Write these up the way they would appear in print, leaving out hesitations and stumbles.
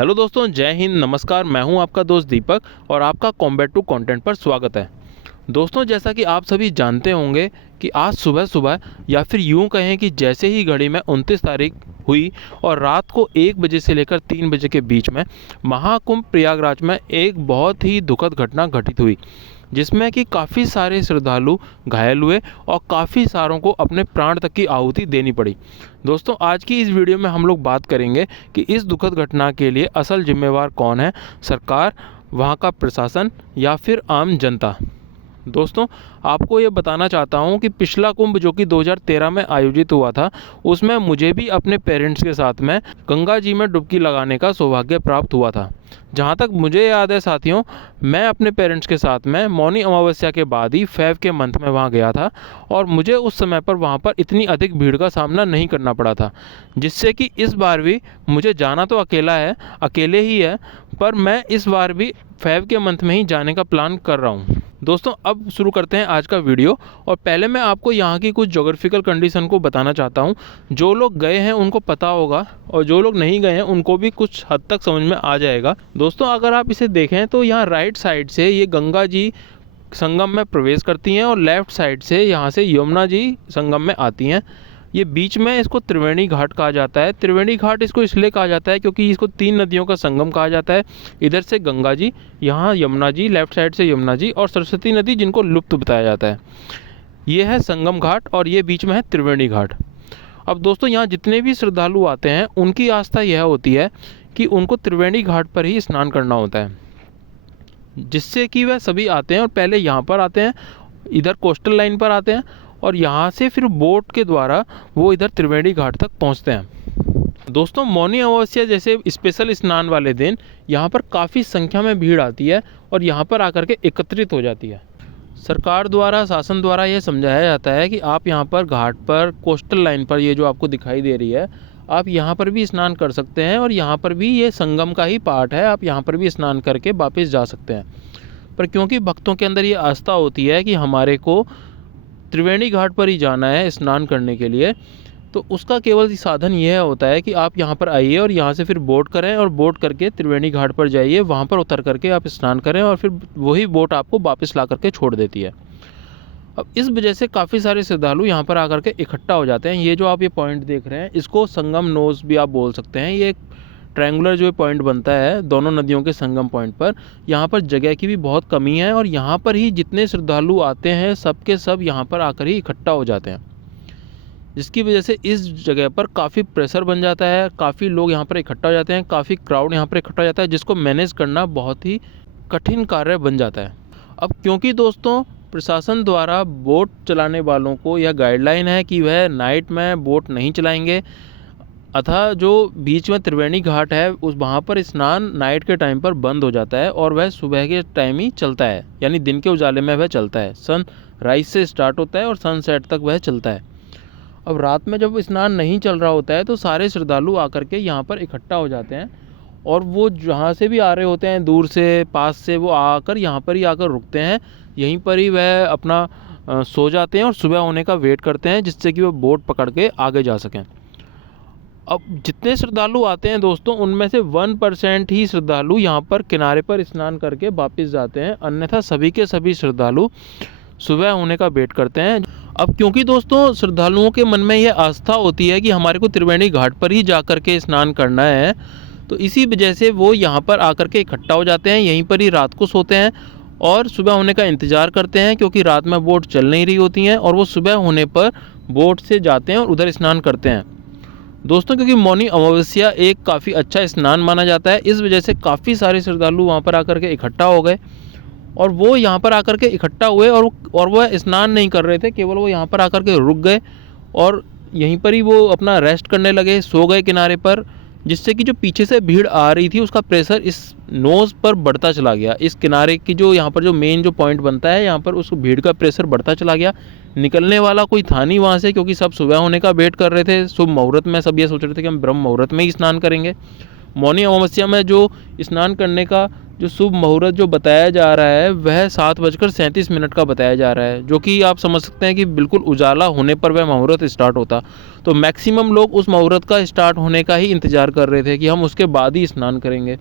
Hello दोस्तों, जय हिंद, नमस्कार। मैं हूं आपका दोस्त दीपक और आपका कॉम्बैट टू कंटेंट पर स्वागत है। दोस्तों, जैसा कि आप सभी जानते होंगे कि आज सुबह सुबह या फिर यूं कहें कि जैसे ही घड़ी में 29 तारीख हुई और रात को 1 बजे से लेकर 3 बजे के बीच में महाकुंभ प्रयागराज में एक बहुत ही दुखद घटना घटित हुई, जिसमें कि काफ़ी सारे श्रद्धालु घायल हुए और काफ़ी सारों को अपने प्राण तक की आहुति देनी पड़ी। दोस्तों, आज की इस वीडियो में हम लोग बात करेंगे कि इस दुखद घटना के लिए असल जिम्मेवार कौन है, सरकार, वहाँ का प्रशासन या फिर आम जनता। दोस्तों, आपको ये बताना चाहता हूँ कि पिछला कुंभ जो कि 2013 में आयोजित हुआ था, उसमें मुझे भी अपने पेरेंट्स के साथ में गंगा जी में डुबकी लगाने का सौभाग्य प्राप्त हुआ था। जहाँ तक मुझे याद है साथियों, मैं अपने पेरेंट्स के साथ में मौनी अमावस्या के बाद ही फेब के मंथ में वहाँ गया था और मुझे उस समय पर वहाँ पर इतनी अधिक भीड़ का सामना नहीं करना पड़ा था, जिससे कि इस बार भी मुझे जाना तो अकेले ही है, पर मैं इस बार भी फेब के मंथ में ही जाने का प्लान कर रहा हूँ। दोस्तों, अब शुरू करते हैं आज का वीडियो और पहले मैं आपको यहाँ की कुछ ज्योग्राफिकल कंडीशन को बताना चाहता हूँ। जो लोग गए हैं उनको पता होगा और जो लोग नहीं गए हैं उनको भी कुछ हद तक समझ में आ जाएगा। दोस्तों, अगर आप इसे देखें तो यहाँ राइट साइड से ये गंगा जी संगम में प्रवेश करती हैं और लेफ़्ट साइड से यहाँ से यमुना जी संगम में आती हैं। ये बीच में इसको त्रिवेणी घाट कहा जाता है। त्रिवेणी घाट इसको इसलिए कहा जाता है क्योंकि इसको 3 नदियों का संगम कहा जाता है। इधर से गंगा जी, यहाँ यमुना जी, लेफ्ट साइड से यमुना जी और सरस्वती नदी, जिनको लुप्त बताया जाता है। ये है संगम घाट और ये बीच में है त्रिवेणी घाट। अब दोस्तों, यहाँ जितने भी श्रद्धालु आते हैं उनकी आस्था यह होती है कि उनको त्रिवेणी घाट पर ही स्नान करना होता है, जिससे कि वह सभी आते हैं और पहले यहाँ पर आते हैं, इधर कोस्टल लाइन पर आते हैं और यहाँ से फिर बोट के द्वारा वो इधर त्रिवेणी घाट तक पहुँचते हैं। दोस्तों, मौनी अमावस्या जैसे स्पेशल स्नान वाले दिन यहाँ पर काफ़ी संख्या में भीड़ आती है और यहाँ पर आकर के एकत्रित हो जाती है। सरकार द्वारा, शासन द्वारा यह समझाया जाता है कि आप यहाँ पर घाट पर, कोस्टल लाइन पर, ये जो आपको दिखाई दे रही है, आप यहाँ पर भी स्नान कर सकते हैं और यहाँ पर भी ये संगम का ही पार्ट है, आप यहाँ पर भी स्नान करके वापस जा सकते हैं। पर क्योंकि भक्तों के अंदर ये आस्था होती है कि हमारे को त्रिवेणी घाट पर ही जाना है स्नान करने के लिए, तो उसका केवल साधन यह होता है कि आप यहाँ पर आइए और यहाँ से फिर बोट करें और बोट करके त्रिवेणी घाट पर जाइए, वहाँ पर उतर करके आप स्नान करें और फिर वही बोट आपको वापस ला करके छोड़ देती है। अब इस वजह से काफ़ी सारे श्रद्धालु यहाँ पर आकर के इकट्ठा हो जाते हैं। ये जो आप ये पॉइंट देख रहे हैं, इसको संगम नोज भी आप बोल सकते हैं। ये ट्रायंगुलर जो पॉइंट बनता है दोनों नदियों के संगम पॉइंट पर, यहाँ पर जगह की भी बहुत कमी है और यहाँ पर ही जितने श्रद्धालु आते हैं सब के सब यहाँ पर आकर ही इकट्ठा हो जाते हैं, जिसकी वजह से इस जगह पर काफ़ी प्रेशर बन जाता है, काफ़ी लोग यहाँ पर इकट्ठा हो जाते हैं, काफ़ी क्राउड यहाँ पर इकट्ठा हो जाता है, जिसको मैनेज करना बहुत ही कठिन कार्य बन जाता है। अब क्योंकि दोस्तों प्रशासन द्वारा बोट चलाने वालों को यह गाइडलाइन है कि वह नाइट में बोट नहीं चलाएंगे, अतः जो बीच में त्रिवेणी घाट है उस वहाँ पर स्नान नाइट के टाइम पर बंद हो जाता है और वह सुबह के टाइम ही चलता है, यानी दिन के उजाले में वह चलता है। सन राइज से स्टार्ट होता है और सनसेट तक वह चलता है। अब रात में जब स्नान नहीं चल रहा होता है तो सारे श्रद्धालु आकर के यहाँ पर इकट्ठा हो जाते हैं और वो जहाँ से भी आ रहे होते हैं, दूर से पास से, वो आकर यहाँ पर ही आकर रुकते हैं। यहीं पर ही वह अपना सो जाते हैं और सुबह होने का वेट करते हैं, जिससे कि वह बोट पकड़ के आगे जा सकें। अब जितने श्रद्धालु आते हैं दोस्तों, उनमें से 1% ही श्रद्धालु यहाँ पर किनारे पर स्नान करके वापस जाते हैं, अन्यथा सभी के सभी श्रद्धालु सुबह होने का वेट करते हैं। अब क्योंकि दोस्तों श्रद्धालुओं के मन में यह आस्था होती है कि हमारे को त्रिवेणी घाट पर ही जा कर के स्नान करना है, तो इसी वजह से वो यहाँ पर आकर के इकट्ठा हो जाते हैं, यहीं पर ही रात को सोते हैं और सुबह होने का इंतज़ार करते हैं, क्योंकि रात में बोट चल नहीं रही होती हैं और वो सुबह होने पर बोट से जाते हैं और उधर स्नान करते हैं। दोस्तों, क्योंकि मौनी अमावस्या एक काफ़ी अच्छा स्नान माना जाता है, इस वजह से काफ़ी सारे श्रद्धालु वहाँ पर आकर के इकट्ठा हो गए और वो यहाँ पर आकर के इकट्ठा हुए और वह स्नान नहीं कर रहे थे, केवल वो यहाँ पर आकर के रुक गए और यहीं पर ही वो अपना रेस्ट करने लगे, सो गए किनारे पर, जिससे कि जो पीछे से भीड़ आ रही थी उसका प्रेशर इस नोज़ पर बढ़ता चला गया। इस किनारे की जो यहाँ पर जो मेन जो पॉइंट बनता है, यहाँ पर उस भीड़ का प्रेशर बढ़ता चला गया। निकलने वाला कोई था नहीं वहाँ से, क्योंकि सब सुबह होने का वेट कर रहे थे। शुभ मुहूर्त में सब ये सोच रहे थे कि हम ब्रह्म मुहूर्त में ही स्नान करेंगे। मौनी अमावस्या में जो स्नान करने का जो शुभ मुहूर्त जो बताया जा रहा है वह 7:37 का बताया जा रहा है, जो कि आप समझ सकते हैं कि बिल्कुल उजाला होने पर वह मुहूर्त स्टार्ट होता। तो मैक्सिमम लोग उस मुहूर्त का स्टार्ट होने का ही इंतज़ार कर रहे थे कि हम उसके बाद ही स्नान करेंगे,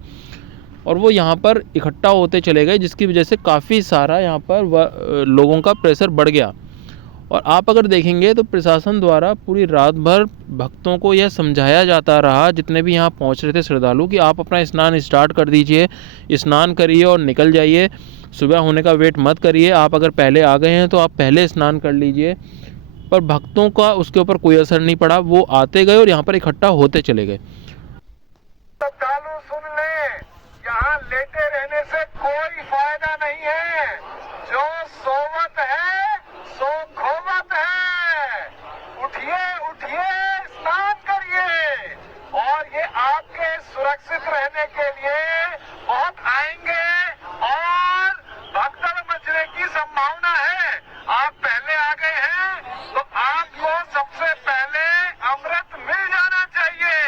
और वो यहाँ पर इकट्ठा होते चले गए, जिसकी वजह से काफ़ी सारा यहाँ पर लोगों का प्रेशर बढ़ गया। और आप अगर देखेंगे तो प्रशासन द्वारा पूरी रात भर भक्तों को यह समझाया जाता रहा, जितने भी यहाँ पहुँच रहे थे श्रद्धालु, कि आप अपना स्नान स्टार्ट कर दीजिए, स्नान करिए और निकल जाइए, सुबह होने का वेट मत करिए। आप अगर पहले आ गए हैं तो आप पहले स्नान कर लीजिए। पर भक्तों का उसके ऊपर कोई असर नहीं पड़ा, वो आते गए और यहाँ पर इकट्ठा होते चले गए। श्रद्धालु सुन ले, यहाँ लेटे रहने से कोई फायदा नहीं है। जो सोवत है सो खोवत है। उठिए उठिए, स्नान करिए, और ये आपके सुरक्षित रहने के लिए बहुत आएंगे और भगदड़ मचने की संभावना है। आप पहले आ गए हैं तो आपको सबसे पहले अमृत मिल जाना चाहिए।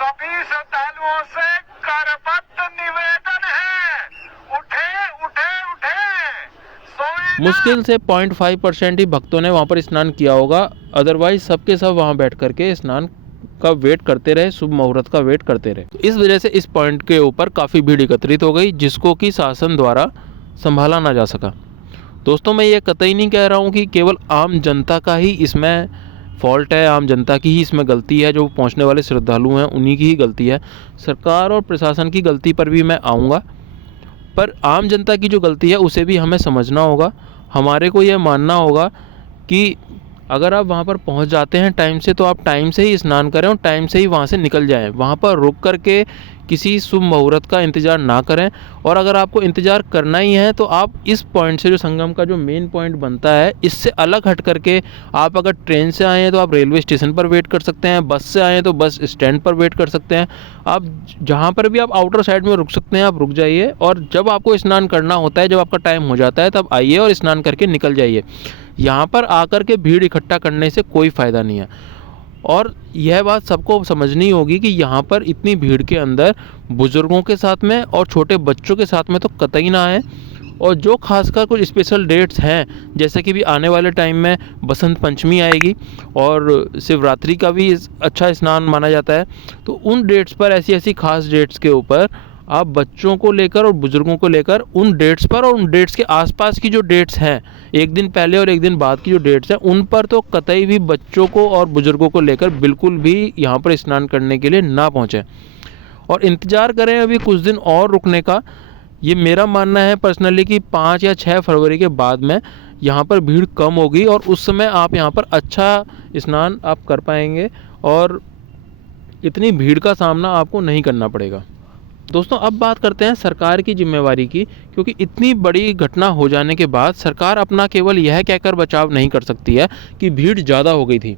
सभी श्रद्धालुओं से करबद्ध निवेदन है, उठे उठे उठे, सोए मुश्किल से 0.5% ही भक्तों ने वहाँ पर स्नान किया होगा, अदरवाइज सबके सब वहाँ बैठ करके स्नान का वेट करते रहे, शुभ मुहूर्त का वेट करते रहे। तो इस वजह से इस पॉइंट के ऊपर काफ़ी भीड़ एकत्रित हो गई, जिसको कि शासन द्वारा संभाला ना जा सका। दोस्तों, मैं ये कतई नहीं कह रहा हूँ कि केवल आम जनता का ही इसमें फॉल्ट है, आम जनता की ही इसमें गलती है, जो पहुँचने वाले श्रद्धालु हैं उन्हीं की ही गलती है। सरकार और प्रशासन की गलती पर भी मैं आऊँगा, पर आम जनता की जो गलती है उसे भी हमें समझना होगा। हमारे को यह मानना होगा कि अगर आप वहाँ पर पहुँच जाते हैं टाइम से, तो आप टाइम से ही स्नान करें और टाइम से ही वहाँ से निकल जाएं। वहाँ पर रुक करके किसी शुभ मुहूर्त का इंतज़ार ना करें, और अगर आपको इंतज़ार करना ही है तो आप इस पॉइंट से, जो संगम का जो मेन पॉइंट बनता है, इससे अलग हट करके आप अगर ट्रेन से आए हैं तो आप रेलवे स्टेशन पर वेट कर सकते हैं, बस से आए हैं तो बस स्टैंड पर वेट कर सकते हैं। आप जहाँ पर भी आप आउटर साइड में रुक सकते हैं आप रुक जाइए, और जब आपको स्नान करना होता है, जब आपका टाइम हो जाता है, तब आइए और स्नान करके निकल जाइए। यहाँ पर आकर के भीड़ इकट्ठा करने से कोई फ़ायदा नहीं है। और यह बात सबको समझनी होगी कि यहाँ पर इतनी भीड़ के अंदर बुज़ुर्गों के साथ में और छोटे बच्चों के साथ में तो कतई ना आए। और जो खासकर कुछ स्पेशल डेट्स हैं, जैसे कि भी आने वाले टाइम में बसंत पंचमी आएगी और शिवरात्रि का भी अच्छा स्नान माना जाता है, तो उन डेट्स पर, ऐसी ऐसी खास डेट्स के ऊपर आप बच्चों को लेकर और बुज़ुर्गों को लेकर उन डेट्स पर और उन डेट्स के आसपास की जो डेट्स हैं, एक दिन पहले और एक दिन बाद की जो डेट्स हैं, उन पर तो कतई भी बच्चों को और बुज़ुर्गों को लेकर बिल्कुल भी यहाँ पर स्नान करने के लिए ना पहुँचें, और इंतज़ार करें अभी कुछ दिन और रुकने का। ये मेरा मानना है पर्सनली कि 5 या 6 फरवरी के बाद में यहाँ पर भीड़ कम होगी, और उस समय आप यहाँ पर अच्छा स्नान आप कर पाएंगे और इतनी भीड़ का सामना आपको नहीं करना पड़ेगा। दोस्तों, अब बात करते हैं सरकार की जिम्मेवारी की, क्योंकि इतनी बड़ी घटना हो जाने के बाद सरकार अपना केवल यह कहकर बचाव नहीं कर सकती है कि भीड़ ज़्यादा हो गई थी।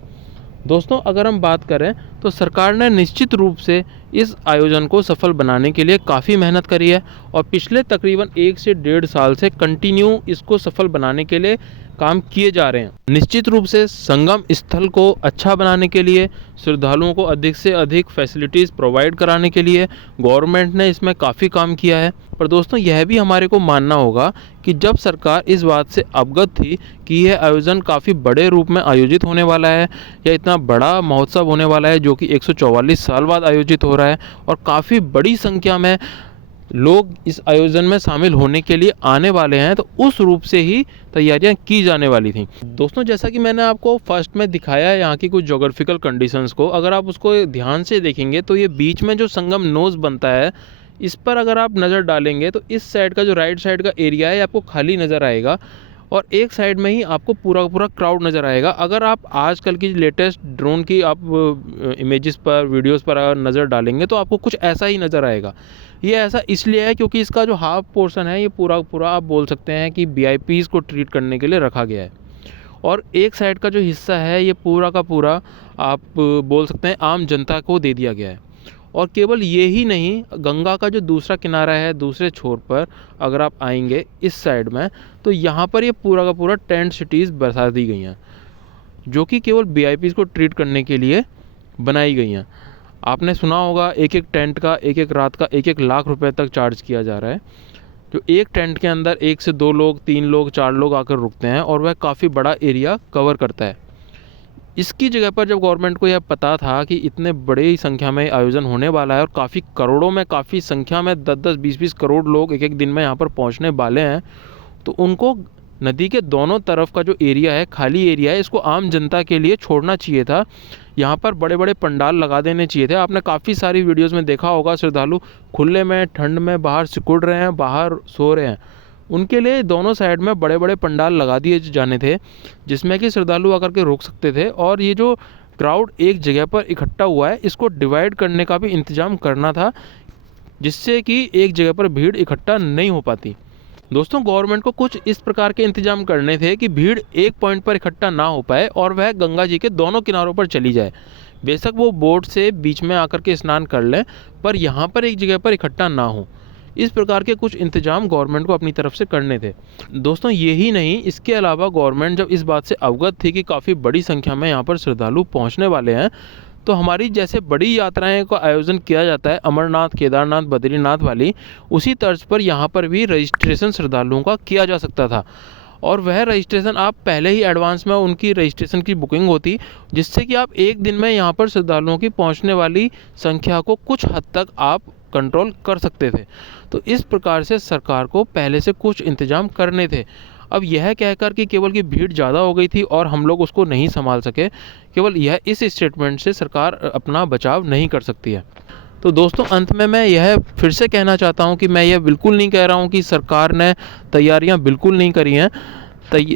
दोस्तों, अगर हम बात करें तो सरकार ने निश्चित रूप से इस आयोजन को सफल बनाने के लिए काफ़ी मेहनत करी है, और पिछले तकरीबन 1 से 1.5 साल से कंटिन्यू इसको सफल बनाने के लिए काम किए जा रहे हैं। निश्चित रूप से संगम स्थल को अच्छा बनाने के लिए, श्रद्धालुओं को अधिक से अधिक फैसिलिटीज़ प्रोवाइड कराने के लिए गवर्नमेंट ने इसमें काफ़ी काम किया है। पर दोस्तों, यह भी हमारे को मानना होगा कि जब सरकार इस बात से अवगत थी कि यह आयोजन काफ़ी बड़े रूप में आयोजित होने वाला है, या इतना बड़ा महोत्सव होने वाला है जो कि 144 साल बाद आयोजित हो रहा है, और काफ़ी बड़ी संख्या में लोग इस आयोजन में शामिल होने के लिए आने वाले हैं, तो उस रूप से ही तैयारियां की जाने वाली थी। दोस्तों, जैसा कि मैंने आपको फर्स्ट में दिखाया है यहाँ की कुछ ज्योग्राफिकल कंडीशंस को, अगर आप उसको ध्यान से देखेंगे तो ये बीच में जो संगम नोज़ बनता है, इस पर अगर आप नज़र डालेंगे तो इस साइड का जो राइट साइड का एरिया है आपको खाली नज़र आएगा, और एक साइड में ही आपको पूरा पूरा क्राउड नज़र आएगा। अगर आप आजकल की लेटेस्ट ड्रोन की आप इमेजेस पर, वीडियोस पर अगर नज़र डालेंगे तो आपको कुछ ऐसा ही नज़र आएगा। ये ऐसा इसलिए है क्योंकि इसका जो हाफ पोर्शन है, ये पूरा पूरा आप बोल सकते हैं कि VIPs को ट्रीट करने के लिए रखा गया है, और एक साइड का जो हिस्सा है ये पूरा का पूरा आप बोल सकते हैं आम जनता को दे दिया गया है। और केवल ये ही नहीं, गंगा का जो दूसरा किनारा है, दूसरे छोर पर अगर आप आएंगे इस साइड में, तो यहाँ पर ये पूरा का पूरा टेंट सिटीज़ बसा दी गई हैं, जो कि केवल VIPs को ट्रीट करने के लिए बनाई गई हैं। आपने सुना होगा एक एक टेंट का एक एक रात का 1-1 लाख रुपए तक चार्ज किया जा रहा है। जो एक टेंट के अंदर 1 से 2 लोग, 3 लोग, 4 लोग आकर रुकते हैं और वह काफ़ी बड़ा एरिया कवर करता है। इसकी जगह पर जब गवर्नमेंट को यह पता था कि इतने बड़ी संख्या में आयोजन होने वाला है और काफ़ी करोड़ों में, काफ़ी संख्या में 10-10, 20-20 करोड़ लोग एक एक दिन में यहाँ पर पहुँचने वाले हैं, तो उनको नदी के दोनों तरफ का जो एरिया है, खाली एरिया है, इसको आम जनता के लिए छोड़ना चाहिए था। यहाँ पर बड़े बड़े पंडाल लगा देने चाहिए थे। आपने काफ़ी सारी वीडियोस में देखा होगा, श्रद्धालु खुले में ठंड में बाहर सिकुड़ रहे हैं, बाहर सो रहे हैं। उनके लिए दोनों साइड में बड़े बड़े पंडाल लगा दिए जाने थे, जिसमें कि श्रद्धालु आकर के रुक सकते थे। और ये जो क्राउड एक जगह पर इकट्ठा हुआ है, इसको डिवाइड करने का भी इंतज़ाम करना था, जिससे कि एक जगह पर भीड़ इकट्ठा नहीं हो पाती। दोस्तों, गवर्नमेंट को कुछ इस प्रकार के इंतजाम करने थे कि भीड़ एक पॉइंट पर इकट्ठा ना हो पाए और वह गंगा जी के दोनों किनारों पर चली जाए। बेशक वो बोट से बीच में आकर के स्नान कर लें, पर यहाँ पर एक जगह पर इकट्ठा ना हो। इस प्रकार के कुछ इंतजाम गवर्नमेंट को अपनी तरफ से करने थे। दोस्तों, यही नहीं, इसके अलावा गवर्नमेंट जब इस बात से अवगत थी कि काफ़ी बड़ी संख्या में यहाँ पर श्रद्धालु पहुँचने वाले हैं, तो हमारी जैसे बड़ी यात्राएं का आयोजन किया जाता है अमरनाथ, केदारनाथ, बद्रीनाथ वाली, उसी तर्ज पर यहाँ पर भी रजिस्ट्रेशन श्रद्धालुओं का किया जा सकता था। और वह रजिस्ट्रेशन आप पहले ही एडवांस में उनकी रजिस्ट्रेशन की बुकिंग होती, जिससे कि आप एक दिन में यहाँ पर श्रद्धालुओं की पहुँचने वाली संख्या को कुछ हद तक आप कंट्रोल कर सकते थे। तो इस प्रकार से सरकार को पहले से कुछ इंतजाम करने थे। अब यह कहकर कि केवल कि भीड़ ज़्यादा हो गई थी और हम लोग उसको नहीं संभाल सके, केवल यह इस स्टेटमेंट से सरकार अपना बचाव नहीं कर सकती है। तो दोस्तों, अंत में मैं यह फिर से कहना चाहता हूं कि मैं यह बिल्कुल नहीं कह रहा हूं कि सरकार ने तैयारियां बिल्कुल नहीं करी हैं।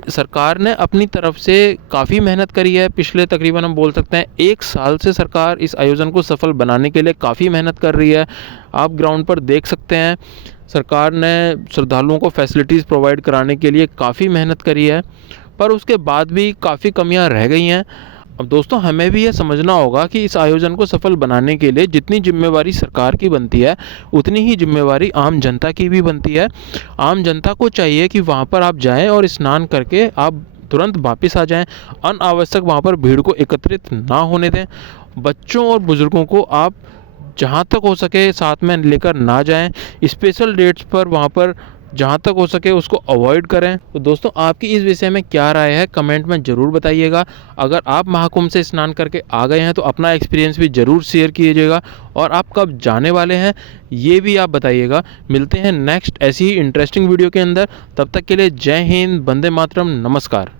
सरकार ने अपनी तरफ से काफ़ी मेहनत करी है। पिछले तकरीबन हम बोल सकते हैं 1 साल से सरकार इस आयोजन को सफल बनाने के लिए काफ़ी मेहनत कर रही है। आप ग्राउंड पर देख सकते हैं, सरकार ने श्रद्धालुओं को फैसिलिटीज़ प्रोवाइड कराने के लिए काफ़ी मेहनत करी है, पर उसके बाद भी काफ़ी कमियां रह गई हैं। अब दोस्तों, हमें भी ये समझना होगा कि इस आयोजन को सफल बनाने के लिए जितनी जिम्मेवारी सरकार की बनती है, उतनी ही जिम्मेवारी आम जनता की भी बनती है। आम जनता को चाहिए कि वहाँ पर आप जाएं और स्नान करके आप तुरंत वापस आ जाएं। अनावश्यक वहाँ पर भीड़ को एकत्रित ना होने दें। बच्चों और बुज़ुर्गों को आप जहाँ तक हो सके साथ में लेकर ना जाएं। स्पेशल डेट्स पर वहाँ पर जहाँ तक हो सके उसको अवॉइड करें। तो दोस्तों, आपकी इस विषय में क्या राय है, कमेंट में ज़रूर बताइएगा। अगर आप महाकुंभ से स्नान करके आ गए हैं तो अपना एक्सपीरियंस भी ज़रूर शेयर कीजिएगा, और आप कब जाने वाले हैं ये भी आप बताइएगा। मिलते हैं नेक्स्ट ऐसी ही इंटरेस्टिंग वीडियो के अंदर। तब तक के लिए जय हिंद, वंदे मातरम, नमस्कार।